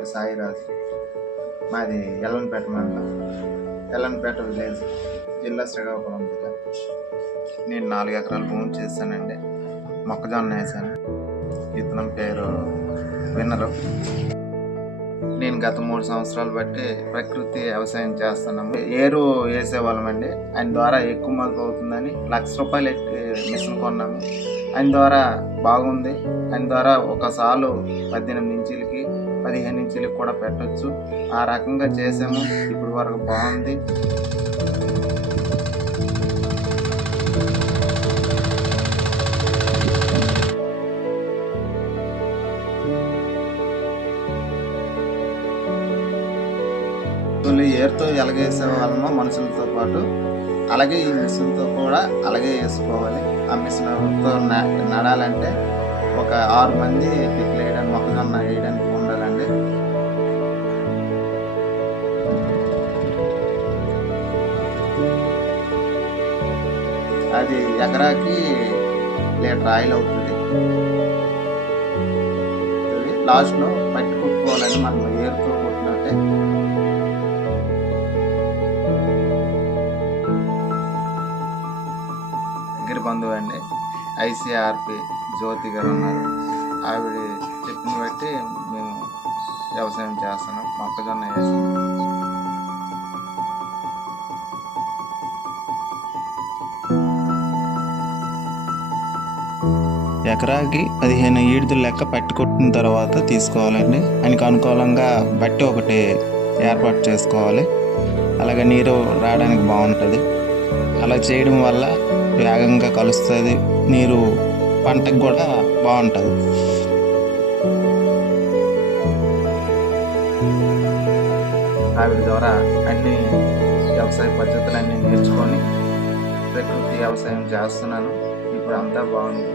పేరు సాయిరాజు. మాది ఎల్లంపేట మండలం, ఎల్లంపేట విలేజ్, జిల్లా శ్రీకాకుళం జిల్లా. నేను 4 ఎకరాల భూమి చేశానండి. మొక్కజొన్న వేసాను. విత్తనం పేరు విన్నరు. నేను గత 3 సంవత్సరాలు బట్టి ప్రకృతి వ్యవసాయం చేస్తున్నాము. ఏరు వేసేవాళ్ళమండి. ఆయన ద్వారా ఎక్కువ మొలక అవుతుందని ₹1,00,000 మిషన్ కొన్నాము. ఆయన ద్వారా బాగుంది. ఆయన ద్వారా ఒక సాలు 18 ఇంచులకి 15 ఇంచులకి కూడా పెట్టచ్చు. ఆ రకంగా చేసాము. ఇప్పుడు వరకు బాగుంది. ఏరుతో ఎలాగేసే వాళ్ళమో మనుషులతో పాటు అలాగే ఈ మిషన్తో కూడా అలాగే వేసుకోవాలి. ఆ మిషన్తో నడాలంటే ఒక 6 మంది పిక్కలు వేయడానికి, మొక్కజొన్న వేయడానికి ఉండాలండి. అది ఎకరాకి లీటర్ ఆయిల్ అవుతుంది. లాస్ట్లో పట్టి కుట్టుకోవాలని మనం ఏరుతో కుట్టినట్టే. దగ్గర బంధువు అండి, ఐసీఆర్పి జ్యోతి గారు ఉన్నారు. ఆవిడ చెప్పిన బట్టి మేము వ్యవసాయం చేస్తున్నాం. మొక్కజొన్న వేసాం. ఎకరాకి 15 ఈడుతులు లెక్క పట్టి కొట్టిన తర్వాత తీసుకోవాలండి. ఆయనకు అనుకూలంగా బట్టి ఒకటి ఏర్పాటు చేసుకోవాలి. అలాగే నీరు రావడానికి బాగుంటుంది. అలా చేయడం వల్ల వేగంగా కలుస్తుంది. నీరు పంటకు కూడా బాగుంటుంది. ఆవిడ ద్వారా అన్ని వ్యవసాయ పద్ధతులన్నీ నేర్చుకొని ప్రకృతి వ్యవసాయం చేస్తున్నాను. ఇప్పుడు అంతా బాగుంది.